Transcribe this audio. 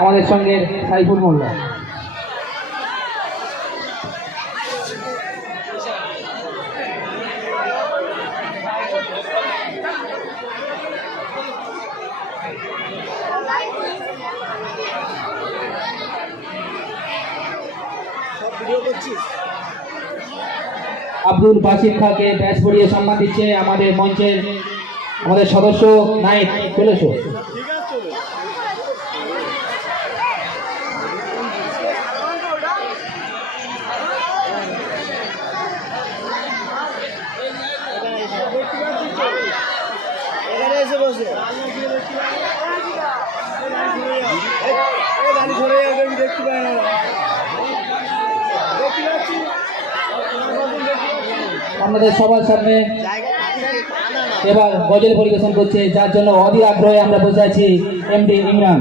আমাদের সঙ্গে সাইফুল মোল্লা। আব্দুল বাসিম খাকে ব্যাচ পড়িয়ে সম্মান দিচ্ছে আমাদের মঞ্চের আমাদের সদস্য নাইট। চলে এসো। আমাদের সবার সামনে এবার গজল পরিবেশন করছে, যার জন্য অধীর আগ্রহে আমরা বসে আছি এমডি ইমরান।